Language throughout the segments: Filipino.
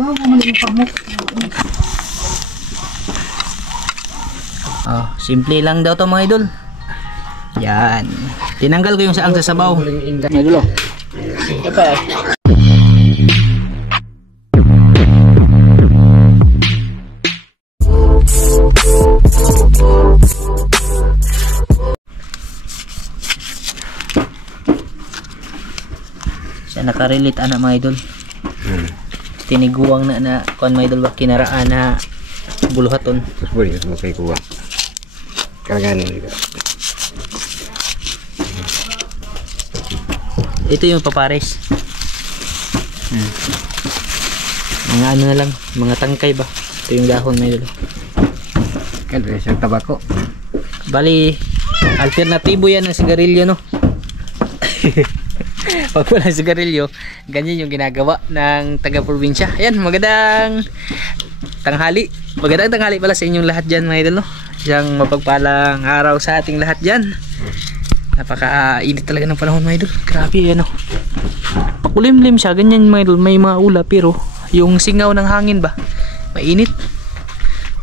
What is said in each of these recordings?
Oh, simple lang daw to mga idol. Yan. Tinanggal ko yung saang sa sabaw. Idol. Sa nakarelate anak mga idol. Tiniguang na kuan mga idol ba kinaraan na buluhaton. Boleh semua kayak kuah. Karagan juga. Ito yung papares. Mga ano na lang, mga tangkay ba? Ito yung dahon mga idol. Kan dari tabako. Bali, alternatibo yan ng sigarilyo, no? Pag walang sigarilyo, ganyan yung ginagawa ng taga-probinsya. Ayan, magandang tanghali. Magandang tanghali pala sa inyong lahat dyan, mga idol, no? Isang mapagpalang araw sa ating lahat dyan. Napaka-init talaga ng panahon, mga idol. Grabe, ano. Pakulimlim siya, ganyan, mga idol. May mga ula, pero yung singaw ng hangin ba, mainit.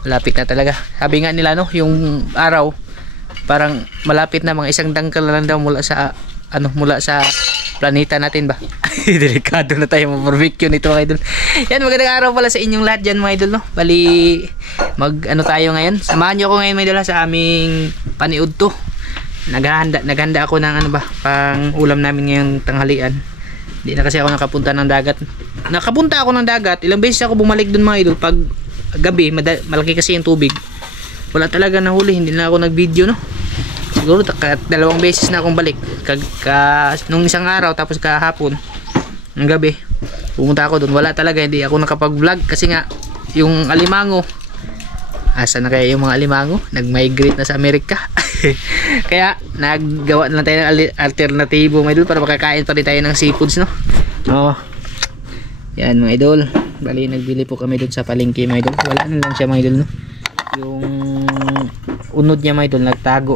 Malapit na talaga. Sabi nga nila, no, yung araw, parang malapit na, mga isang dangkal na lang daw mula sa, mula sa planeta natin ba. Delikado na tayo mag-barbecue nito mga idol. Yan, magandang araw pala sa inyong lahat dyan mga idol, no? Bali, tayo ngayon. Samahan nyo ako ngayon mga idol sa aming paniud to. Naghanda ako ng pang ulam namin ngayong tanghalian. Hindi na kasi ako nakapunta ng dagat. Nakapunta ako ng dagat, ilang beses ako bumalik dun mga idol. Pag gabi, malaki kasi yung tubig. Wala talaga nahuli, hindi na ako nag-video, no? Siguro dalawang beses na akong balik nung isang araw, tapos kahapon ng gabi pumunta ako doon. Wala talaga, hindi ako nakapag-vlog kasi nga yung alimango, asa na kaya yung mga alimango, nag-migrate na sa Amerika. Kaya naggawa na lang tayo ng alternatibo mga idol para makakain pa rin tayo ng seafoods, no? Yan mga idol, bali nagbili po kami doon sa palengke mga idol. Wala na lang siya mga idol, no? Yung unod niya mga idol, nagtago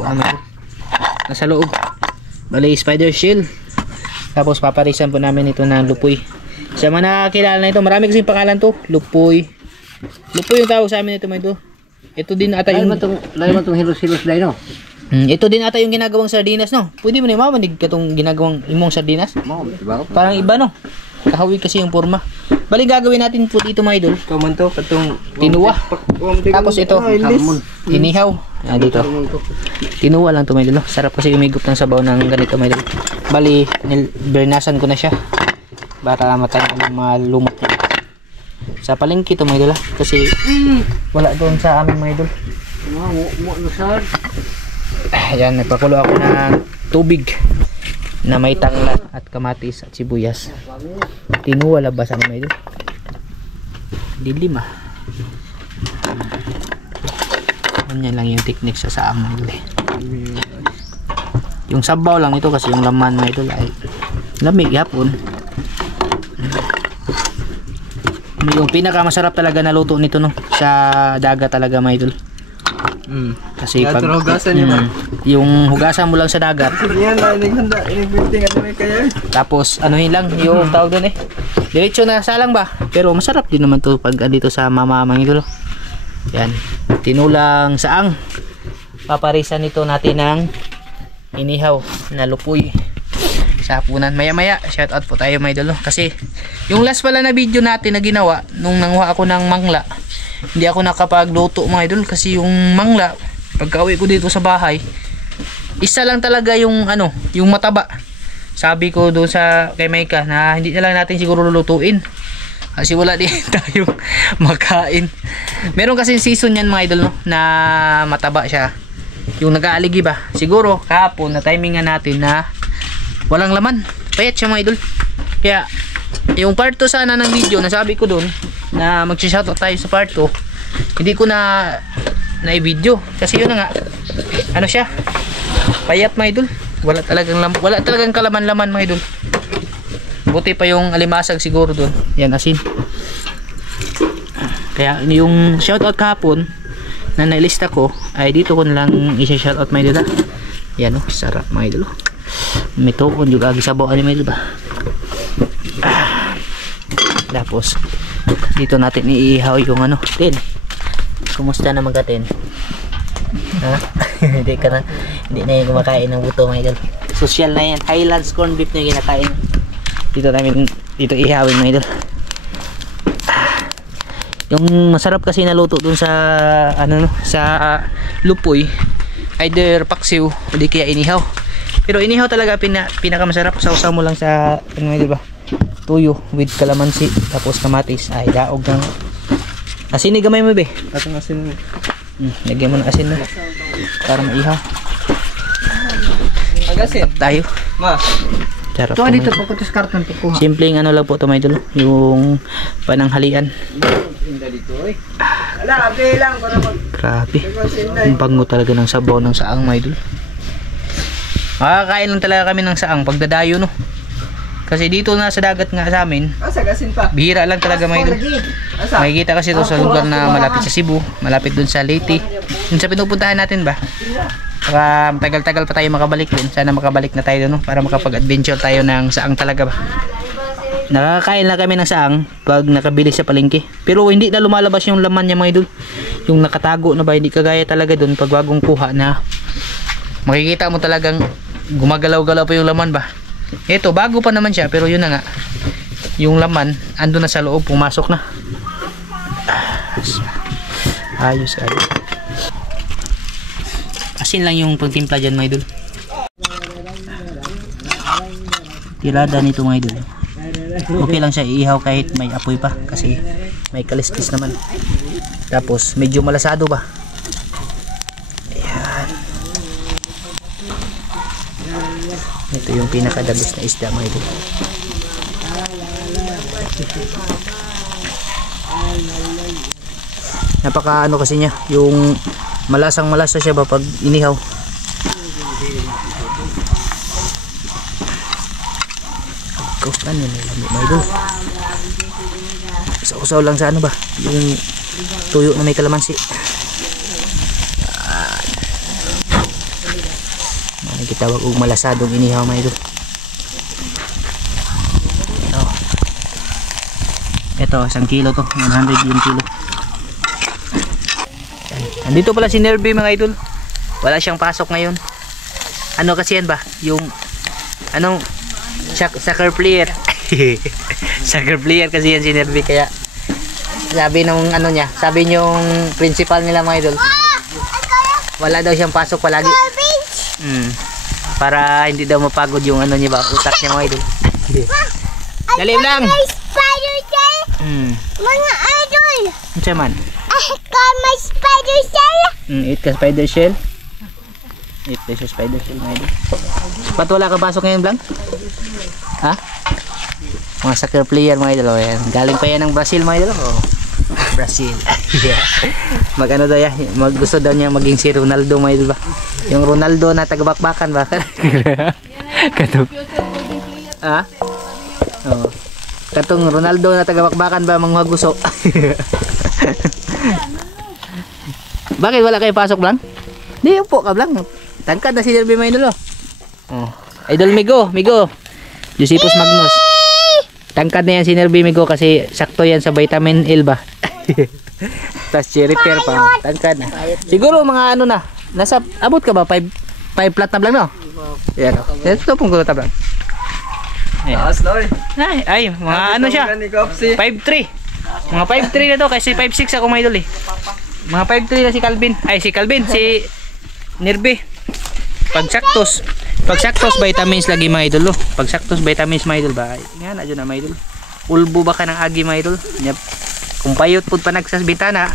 nasa loob. Bali spider shell. Tapos paparisan po namin ito ng lupoy. Sa mga nakakilala na ito, marami kasing pangalan to. Lupoy yung tawag sa amin ito mga idol. Ito din ata yung Lain matong hilos-hilos dai no. Ito din ata yung ginagawang sardinas, no? Pwede mo na mamanig katong ginagawang imong sardinas. Parang iba, no? Kahawig kasi yung forma. Bali gagawin natin po dito mga idol. Kaman to katong tinuwa. Tapos ito inihaw. Dito tinuwa lang to mga idol, no? Sarap kasi umigop ng sabaw ng ganito mga idol. Bali bernasan ko na siya para matay ang mga lumot niya. Sa palengke to mga idol, kasi wala doon sa amin mga idol. Ayan, nagpakulo ako ng tubig na may tanglat at kamatis at sibuyas. Tinuwa labasan mga idol. Dilim ah. Ganyan lang yung technique sa saang mga idol. Yung sabaw lang ito kasi yung laman mga idol ay lamig hapon. Yung pinakamasarap talaga na luto nito, no, sa dagat talaga mga idol. Kasi pag yung hugasan mo lang sa dagat, tapos anuhin lang yung tawag doon diretso na salang ba, pero masarap din naman to pag andito sa mama mga idol. Yan, tinulang saang. Paparisan nito natin ng inihaw na lupoy sa hapunan. Maya maya shout out po tayo mga idol, kasi yung last pala na video natin na ginawa nung nanguha ako ng mangla, hindi ako nakapagluto mga idol, kasi yung mangla pagka-uwi ko dito sa bahay, isa lang talaga yung yung mataba. Sabi ko doon sa kay Maika na hindi na lang natin siguro lulutuin kasi wala din tayo makain. Meron kasi season yan mga idol, no, na mataba siya, yung nag-aaligi ba. Siguro kahapon na timingan natin na walang laman, payat siya mga idol. Kaya yung part 2 sana ng video na sabi ko doon na mag-shoutout tayo sa part 2, hindi ko na i-video kasi yun na nga, siya payat mga idol. Wala talagang kalaman-laman mga idol. Buti pa yung alimasag siguro doon. Yan, asin. Kaya yung shoutout kahapon na nailista ko ay dito ko na lang i-shoutout mga idol. Yan, sarap mga idol. May tukon juga gisabaw ani mga idol ba. Tapos dito natin iihaw yung ano. Tin, kumusta naman ka, Tin? Ha? Hindi na yung kumakain ng buto, mga idol. Social na yan. Highlands corn beef na yung kinakain. Dito ihawin, mga idol. Yung masarap kasi na luto dun sa ano, sa lupoy, either paksiw o di kaya inihaw. Pero inihaw talaga pinakamasarap. Sausaw mo lang sa ano, di ba? Tuyo with kalamansi tapos kamatis. Ay, daog ng asin. Gamay mo, be. Atong asin mo. Lagyan mo ng asin na para maihaw. Agasin Tayo. Ma. Charot. Ito dito po kutis karton to kuha. Simpleng ano lang po ito, mga idol. Yung pananghalian. Dito eh. Ala, abi lang para mag. Grabe. Ang bango talaga ng sabaw ng saang, mga idol. Makakain lang talaga kami ng saang pagdadayo, no. Kasi dito na sa dagat nga sa amin, Sagasin pa. bihira lang talaga, mga idol. Makikita kasi ito sa lugar na malapit sa Cebu, malapit dun sa Leyte. Yung sa pinupuntahan natin ba? Para tagal-tagal pa tayo makabalik din. Sana makabalik na tayo doon, no? Para makapag-adventure tayo ng saang talaga ba. Nakakain lang kami ng saang pag nakabili sa palengke. Pero hindi na lumalabas yung laman niya, mga idol. Yung nakatago na ba, hindi kagaya talaga doon pag bagong kuha na makikita mo talagang gumagalaw-galaw pa yung laman ba. Ito, bago pa naman siya, pero yun na nga. Yung laman, ando na sa loob, pumasok na. Ayos, ayos. Asin lang yung pagtimpla dyan, mga idol. Tirada nito, mga idol. Okay lang siya iihaw kahit may apoy pa. Kasi may kaliskis naman. Tapos medyo malasado ba. Ayan. Ito yung pinakadabis na isda, mga idol. Napaka ano kasi niya, yung malasang malasa siya ba pag inihaw. Kaustan yun yung mga idol. Usaw-usaw lang sa ano ba, yung tuyo na may kalamansi. Nagkitawag og malasadong inihaw, mga idol. Ito 1 kilo to, 100 yung kilo. Andito pala si Nerby, mga idol. Wala siyang pasok ngayon. Ano kasi yan ba? Yung anong soccer player. Soccer player kasi yan si Nerby, kaya sabi nung ano niya, sabi yung principal nila, mga idol, wala daw siyang pasok palagi. Para hindi daw mapagod yung ano niya ba, utak niya, mga idol. Dali lang. Mga idol. Ano man? May spider shell. Eat ka spider shell. Eat ka spider shell, mga idol. Ba't wala ka pasok ngayon, Blanc? Ha? Mga soccer player, mga idol. Yan. Galing pa yan ng Brazil, mga idol. Oh. Brazil. Yeah. Mag-ano daw yan? Gusto daw niya maging si Ronaldo, mga idol ba? Yung Ronaldo na tagabakbakan ba? Katong. Ha? Oh. Katong Ronaldo na tagabakbakan ba, mga gusto? Bakit wala kayo pasok, Blanc? Di, upo ka, Blanc. Tangkad na si Nerby, mga idol. Oh. Idol Migo. Josephus Magnus. Tangkad na yan si Nerby, Migo, kasi sakto yan sa vitamin L ba. Tapos cherry pear pa. Tangkad na. Siguro mga ano na. Nasa, abot ka ba? 5 flat na, Blanc, no? Yan, o. Ito pong gulo, Blanc. Ay, mga ano siya? 5'3". Mga 5'3 na to, kasi 5'6 ako, mga idol eh. Mga 5'3 na si Calvin. Ay, si Calvin, si Nerby. Pagsaktos vitamins lagi, mga idol. Pagsaktos vitamins, mga idol ba? Nga na dyan na, mga idol. Ulbo ba ka ng agi, mga idol? Kung payot po pa nagsas bitana,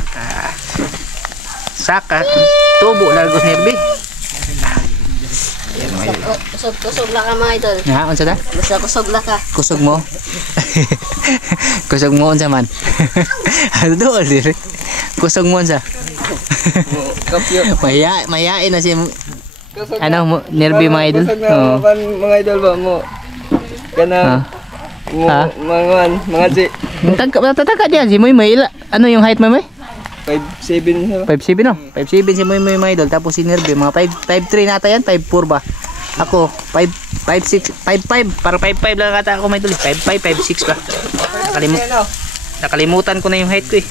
saka, tubo largos Nerby. Yan, mga idol. Kusog lang ka, mga idol. Nga, unsa ta? Basta kusog lang ka. Kusog mo? Kusog mo unsa man? Ano doon, dir? Kusog mo unsa? Mayayain na si ano mo, Nerby, mga idol. Oo. Mga idol ba mo? Kana mga G. Tataka diyan si Moy Moy. Ano yung height mo, Moy? 5'7". 5'7", no? 5'7" si Moy Moy, mga idol. Tapos si Nerby, mga 5'3" nata yan, 5'4" ba? Ako 5'6", 5'5", para 5'5" lang ata ako, mga idol. 5'5", 5'6" ba? nakalimutan ko na yung height ko eh.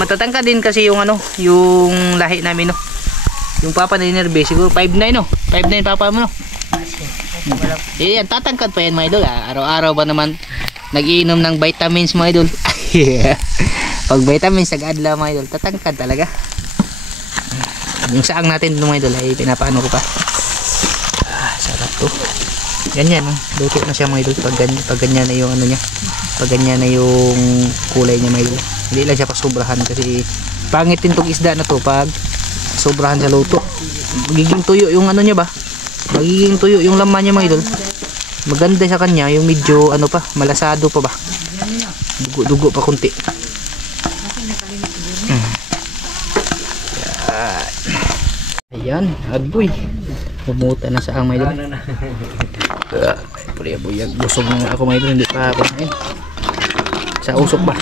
Matatangka din kasi yung ano, yung lahi namin no. Yung papa ni Nerbe siguro 5'9 no. 5'9 papa mo no. Eh, yan, tatangkad pa yan mga idol. Araw-araw ba naman nag-iinom ng vitamins mga idol. Pag vitamins nag-adla mga idol, tatangkad talaga. Yung saang natin mga idol ay pinapaano ko pa. Sarap to. Ganyan, luto na siya mga idol. Pag ganyan na yung ano niya, pag ganyan na yung kulay niya mga idol. Hindi lang siya pasobrahan kasi pangit din tong isda na to pag sobrahan sa luto. Magiging tuyo yung ano niya ba, magiging tuyo yung laman niya mga idol. Maganda sa kanya yung medyo ano pa, malasado pa ba, dugo pa kunti. Ayan, agboy bumuta na sa ang mga idol. Buyag busog na ako mga idol, hindi pa ako eh. Sa usok ba?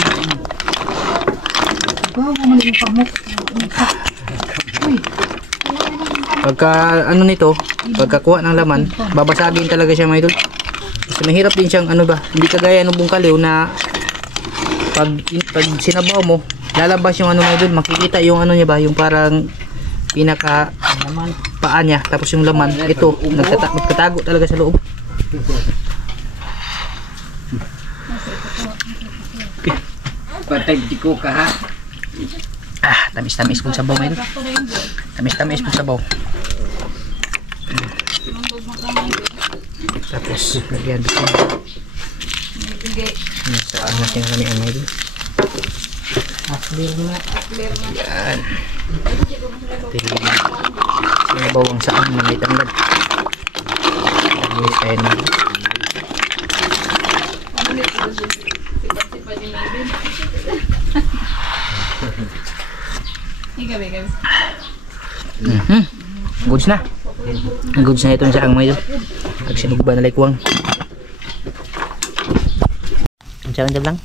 Pagka ano nito, pagkakuha ng laman, babasagin talaga siya mga idol. Kasi mahirap din siyang ano ba, hindi kagaya ng bungkaliw na pag sinabaw mo, lalabas yung ano mga idol, makikita yung ano niya ba, yung parang pinaka paa niya, tapos yung laman, ito, nagtatago talaga sa loob. Patay di ko ka ha. Tamis-tamis pong sabaw mga idol. Tamis-tamis pong sabaw. Tapos lagyan dito. Saan natin kami ang idol. Yan. Sinabaw ang saan na may tanglad. Tamis kayo na. Goods na. Goods na ito sa ang mga ito. Pag sinugba na likwang. Ang lang.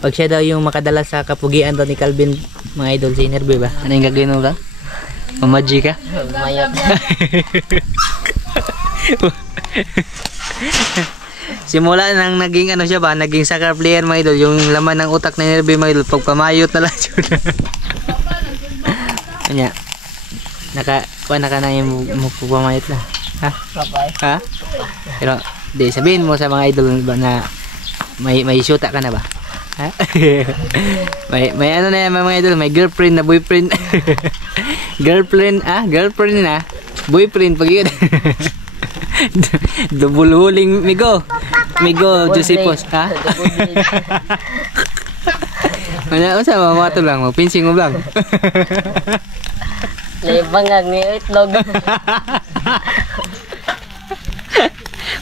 Pag siya daw yung makadala sa kapugian daw ni Calvin mga idol si Nerbe ba? Ano yung gagawin mo ba? Mamaji ka? Mayat. Simula nang naging ano siya ba? Naging soccer player mga idol. Yung laman ng utak ni Nerbe mga idol. Pag pamayot na lang siya. Kanya. Kuha na ka na yung pupamayot na. Ha? Ha? Pero di sabihin mo sa mga idol ba na may shoota ka na ba? Ha? may ano na yan mga idol, may girlfriend na boyfriend. Girlfriend na boyfriend pag yun. Double huling Migo Josepos ha? Ano sa mga to lang, magpinsing mo lang. Bangag ni itlog.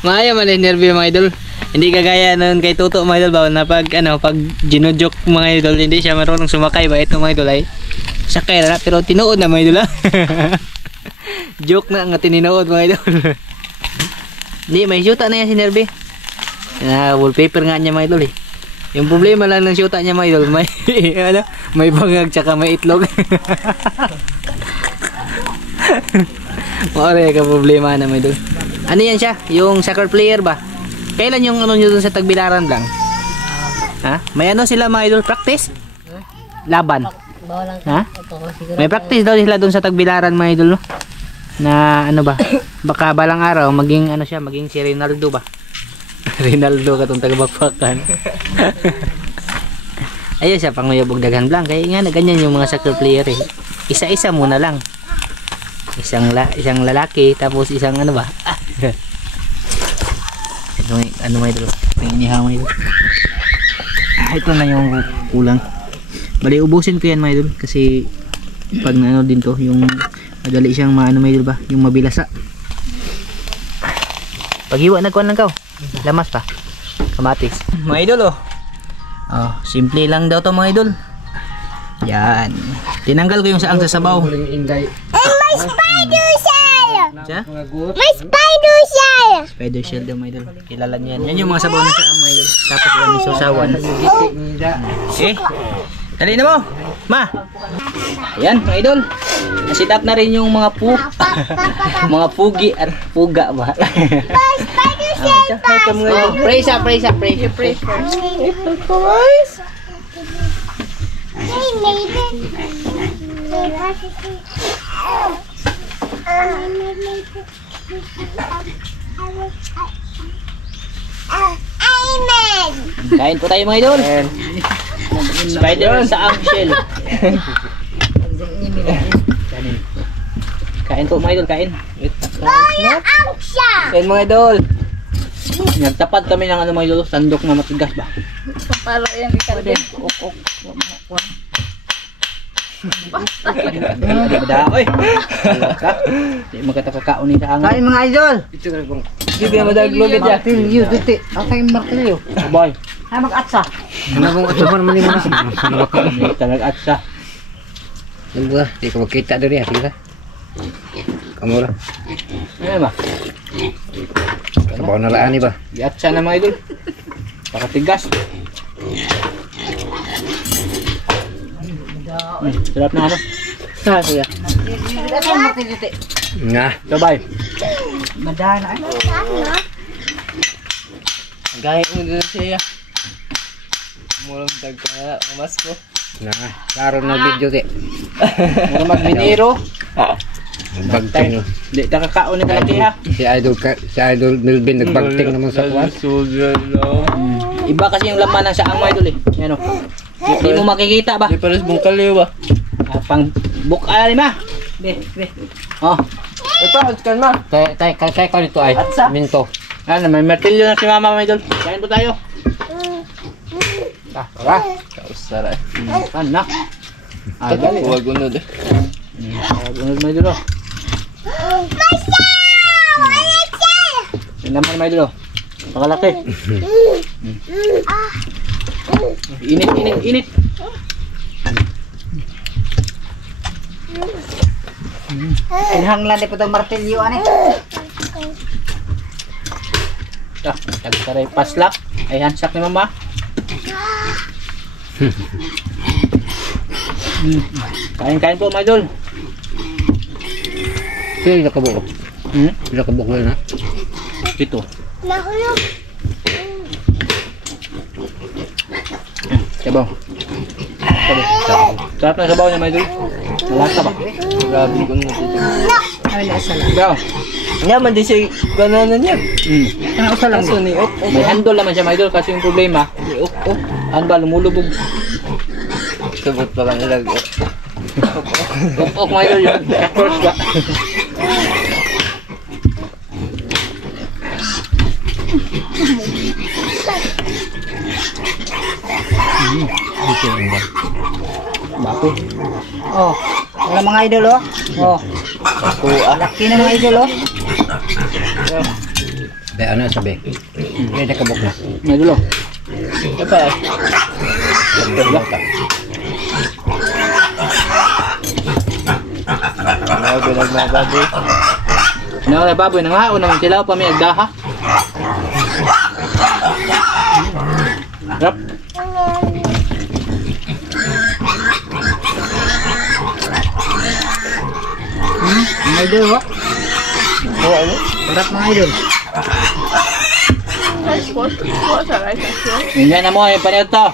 Maya man nervyo mga idol. Hindi kagaya noon kay Toto mga idol ba na pag ginojok mga idol, hindi siya marunong sumakay ba ito mga idol ay sakay na pero tinuod na mga idol. Joke na nga tininood mga idol. Hindi may shoota na yan si Nervy. Wallpaper nga niya mga idol eh. Yung problema lang ng shoota niya mga idol, may bangag tsaka may itlog. Mare ka problema na mga idol. Ano yan siya? Yung soccer player ba? Kailan yung ano nyo dun sa Tagbilaran lang? Ha? May ano sila mga idol? Practice? Laban? Ha? May practice daw sila dun sa Tagbilaran mga idol no? Na ano ba? Baka balang araw maging ano siya, maging si Ronaldo ba? Ronaldo katong taga-bakpakan. Ayun siya, pangmayabog dagan blanc. Kaya nga ganyan yung mga soccer player eh. Isa-isa muna lang. Isang lalaki tapos isang ano ba? Ano may idol? May inihaw may idol. Ito na yung kulang. Bali ubusin ko yan mga idol kasi pag ano din to yung madali siyang maano may idol ba? Yung mabilasa. Paghiwa na kuan lang kaw. Lamas pa. Kamatis. Mga idol oh, simple lang daw to mga idol. Yan. Tinanggal ko yung saang sa sabaw. May spider shell! Siya? May spider shell! Spider shell daw mga idol. Kilala niyo yan. Yan yung mga sabaw na saang mga idol. Tapos yan yung sausawan. Okay. Dali na mo. Ma. Ayan mga idol. Nasit up na rin yung mga mga pugi at puga ba? Spider shell! Hi ka mga idol. Pray sa, pray sa, pray. You pray first. Hey, Maiden. Amen. Kain po tayo mga idol. Spider sa shell. Kain po mga idol, kain. Kuya Angsha. Kain mga idol. Nagtapad kami ng ano mga idol, sandok na matigas ba? Para yung ikalde. Bada, oy. Di magkatakakaon ni sa Kain angin. mga idol. Di ba madaglugad ya? Martilyo, dito. Atay martilyo. Boy. Ay mag-atsa. Ano bang atsa mo naman ni mo? Talaga at sa. Ano ba? Di ko makita doon ya. Sige. Kamu lah. Ano ba? Trabaho na laan ba? Di at sa na mga idol. Pakatigas. Sarap na ano. Sa siya. Nga. Sabay. Madana ay. Gaya mo din siya. Mulang tagka mas ko. Nga. Klaro na video ti. Mga magminero. Nagbagting no. Di takakaon ni kalaki ha. Si Idol Melvin nagbagting naman sa kuwan. Sugar lang. Iba kasi yung laman ng saang mga idol eh. Yan o. Di mo makikita ba? Di pares mong kaliw ba? Pang bukal ma. Be, be. Oh. Ito, kan ma. Tay ka dito ay. Atsa. Minto. Ano, may martilyo na si mama mga idol. Kain po tayo. Tara. Kausara. Anak. Ah, dali. Huwag unod eh. Unod mga idol. Yung laman mga idol. Pakalaki. Init, init, init. Inhanglan di po itong martilyo ani. Tagsaray paslak. Ay hansak ni mama. Kain-kain po mga idol. Sila kabuk. Sila kabuk na. Ito. Nahulog. Sabaw. Sabaw. Sarap na sabaw niya mga idol. Malasa ba? Grabe ko na dito. Sabaw. Nga man di siya kananan niya. Ano usa lang Kaso ni May handle naman siya mga idol kasi yung problema. Ano ba lumulubog. Sabot pa lang ilag. Ok mga idol yun. First ba? Bako. Oh, wala mga idol oh. Oh. Laki na mga idol oh. Be ano sabi? Kaya kabuk na. Mga idol oh. Apa? Grabe nagmababoy. Ano na baboy nangaon naman sila pa may agdaha. Rap. Mga idol oh. Oh, ano? Sarap mga idol. Ganyan na mo yung paniyot to.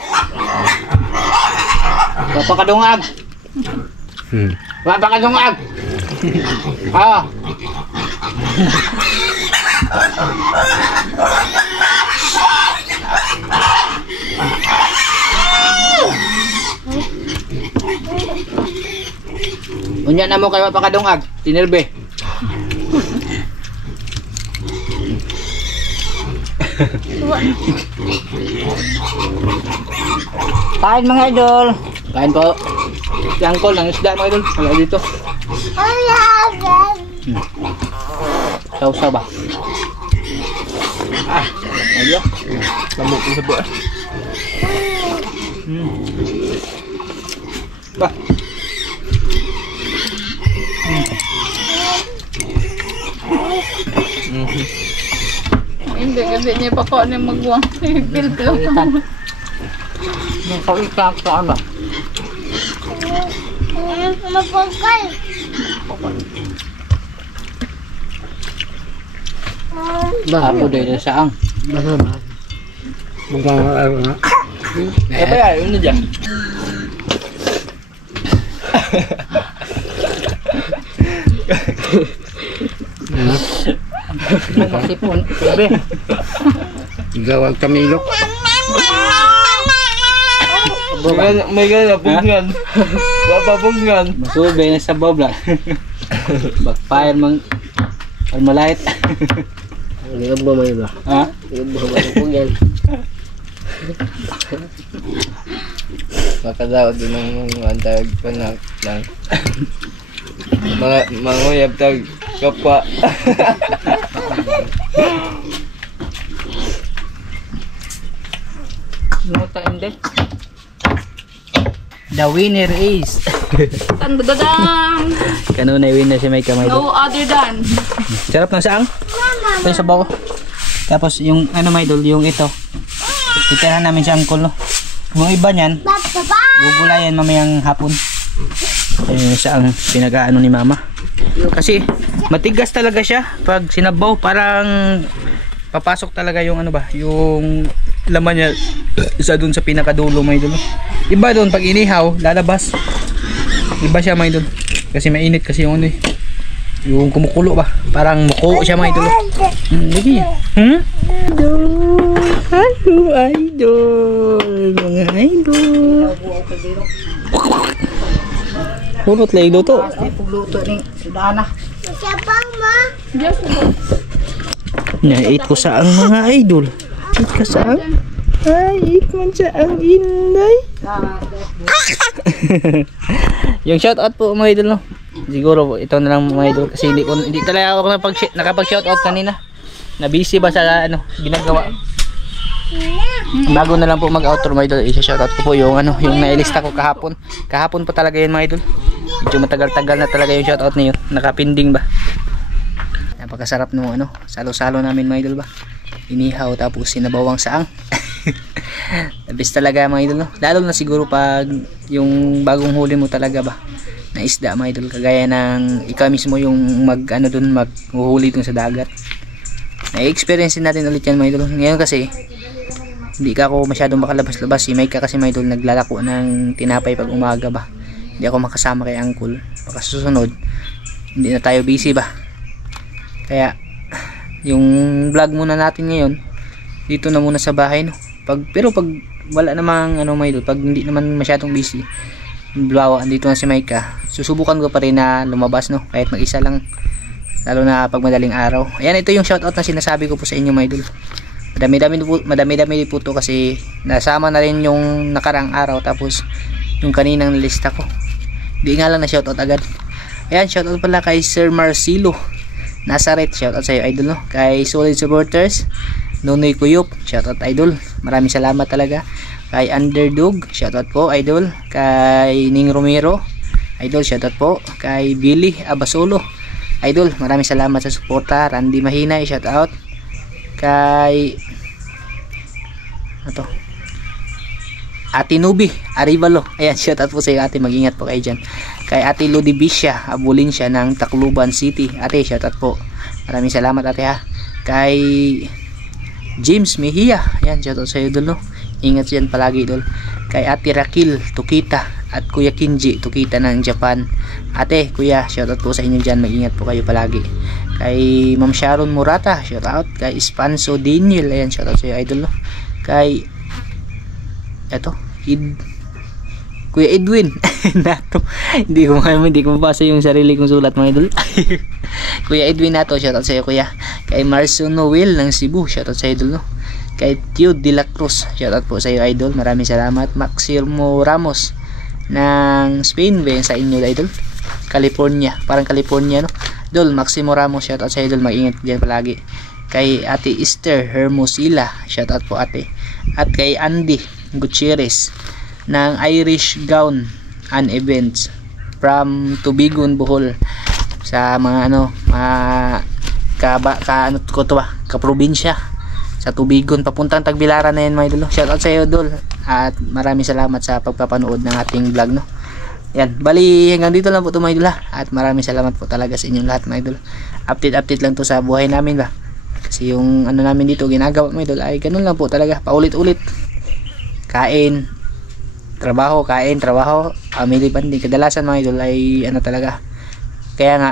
Wapakadungag. Wapakadungag. Ah. Unya na mo kay wapakadungag. Tinirbe. Kain mga idol. Kain po. Si Angkol ng isda mga idol. Wala dito. Sausaw ba? Ah, ayo. Lamok ko sa buwan. Ba. Hindi kasi niya pa ko na magwang. Pilpil. Yung kawikak sa ano. Mapagkal. Ba, apo dahil saang. Apa ya? Ini aja. Masipon. Sabi. Gawag kamilok. May gana pungan. Papabungan. Masubay na sa babla. Backfire mang Armalite. Ligab ba may ba? Ha? Ligab ba po yan? Makadaw din ng antag panak lang. Mga manguyab tag kapwa. No time din. The winner is Tandadang! Kanunay winner si Mike Kamay. No other than. Sarap ng saang. Ito yung sabaw. Tapos yung ano may idol, yung ito. Titirahan namin sa angkol, no. Yung iba niyan, gugulayan mamayang hapon. Yung saang pinag-aano ni mama. Kasi matigas talaga siya pag sinabaw, parang papasok talaga yung ano ba, yung laman niya isa doon sa pinakadulo may idol. Iba doon pag inihaw, lalabas. Iba siya may idol. Kasi mainit kasi yung ano eh. Yung kumukulo ba? Parang muko siya mga idol. Lagi. Hello idol. Mga idol. Purot lang luto. pagluto ni Sudana. Siapang ma. Nait ko sa ang mga idol. Eat ka sa ang? Ay, eat man sa ang inday. Yung shout out po mga idol, no. Siguro po ito na lang mga idol kasi hindi talaga ako nakapag shout out kanina. Na busy ba sa ano ginagawa. Bago na lang po mag-outro mga idol, i-shout out ko po yung ano, yung nailista ko kahapon. Kahapon pa talaga yun mga idol. Medyo matagal-tagal na talaga yung shout out na yun. Nakapinding ba. Napakasarap nung ano, salo-salo namin mga idol ba. Inihaw tapos sinabawang saang. Nabis talaga mga idol, no? Lalo na siguro pag yung bagong huli mo talaga ba na isda mga idol, kagaya ng ikaw mismo yung mag ano dun, maghuhuli dun sa dagat. Na-experience natin ulit yan mga idol. Ngayon kasi hindi ka ako masyadong makalabas-labas. Si Mike kasi mga idol naglalako ng tinapay pag umaga ba. Hindi ako makasama kay Uncle. Baka susunod hindi na tayo busy ba. Kaya yung vlog muna natin ngayon dito na muna sa bahay, no. Pero pag wala namang ano mga idol, pag hindi naman masyadong busy, blawa andito na si Mike, susubukan ko pa rin na lumabas, no, kahit mag-isa lang, lalo na pag madaling araw. Ayan, ito yung shoutout na sinasabi ko po sa inyo mga idol. Madami-dami po to kasi nasama na rin yung nakarang araw tapos yung kaninang lista ko. Di nga lang na shoutout agad. Ayan, shoutout pala kay Sir Marcelo Nazaret, shoutout sa iyo idol, no. Kay Solid Supporters, Nonoy Kuyop, shoutout idol. Maraming salamat talaga. Kay Underdog, shoutout po idol. Kay Ning Romero, idol, shoutout po. Kay Billy Abasolo, idol, maraming salamat sa suporta. Randy Mahinay, shoutout. Kay ato Ate Nubi Arivalo, ayan, shoutout po sa iyo ate, mag-ingat po kayo dyan. Kay Ate Lodi Bisha Abulin siya ng Tacloban City, ate, shoutout po, maraming salamat ate ha. Kay James Mejia, ayan, shoutout sa iyo dol, no. Ingat yan palagi dol. Kay Ate Rakil Tukita at Kuya Kinji Tukita ng Japan, ate, kuya, shoutout po sa inyo dyan, mag-ingat po kayo palagi. Kay Ma'am Sharon Murata, shoutout. Kay Spanso Daniel, ayan, shoutout sa iyo idol, no. Kay eto Kuya Edwin nato, hindi ko mabasa yung sarili kong sulat mga idol. Kuya Edwin nato, shoutout sa iyo kuya. Kay Marson Noel ng Cebu, shoutout sa idol, no. Kay Tio de la Cruz, shoutout po sa iyo idol, maraming salamat. Maximo Ramos ng Spain, ba sa inyo idol? California, parang California, no. Idol Maximo Ramos, shoutout sa idol, mag-ingat diyan palagi. Kay Ate Esther Hermosilla, shoutout po ate. At kay Andy Gutierrez ng Irish Gown and Events from Tubigon, Bohol, sa mga ano, kaprobinsya sa Tubigon papuntang Tagbilaran na yan mga idol. Shoutout sa iyo idol at maraming salamat sa pagpapanood ng ating vlog, no. Yan, bali hanggang dito lang po ito mga idol, at maraming salamat po talaga sa inyong lahat mga idol. Update lang to sa buhay namin ba. Kasi yung ano namin dito ginagawa mga idol ay ganun lang po talaga, paulit-ulit. Kain, trabaho, family bonding. Kadalasan mga idol ay ano talaga. Kaya nga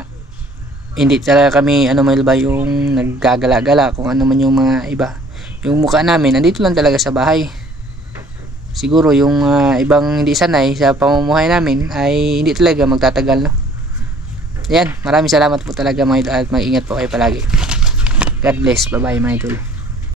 hindi talaga kami ano mga ba yung naggagala-gala kung ano man yung mga iba. Yung mukha namin andito lang talaga sa bahay. Siguro yung ibang hindi sanay sa pamumuhay namin ay hindi talaga magtatagal, no. Yan, maraming salamat po talaga mga idol at mag-ingat po kayo palagi. God bless. Bye bye mga idol.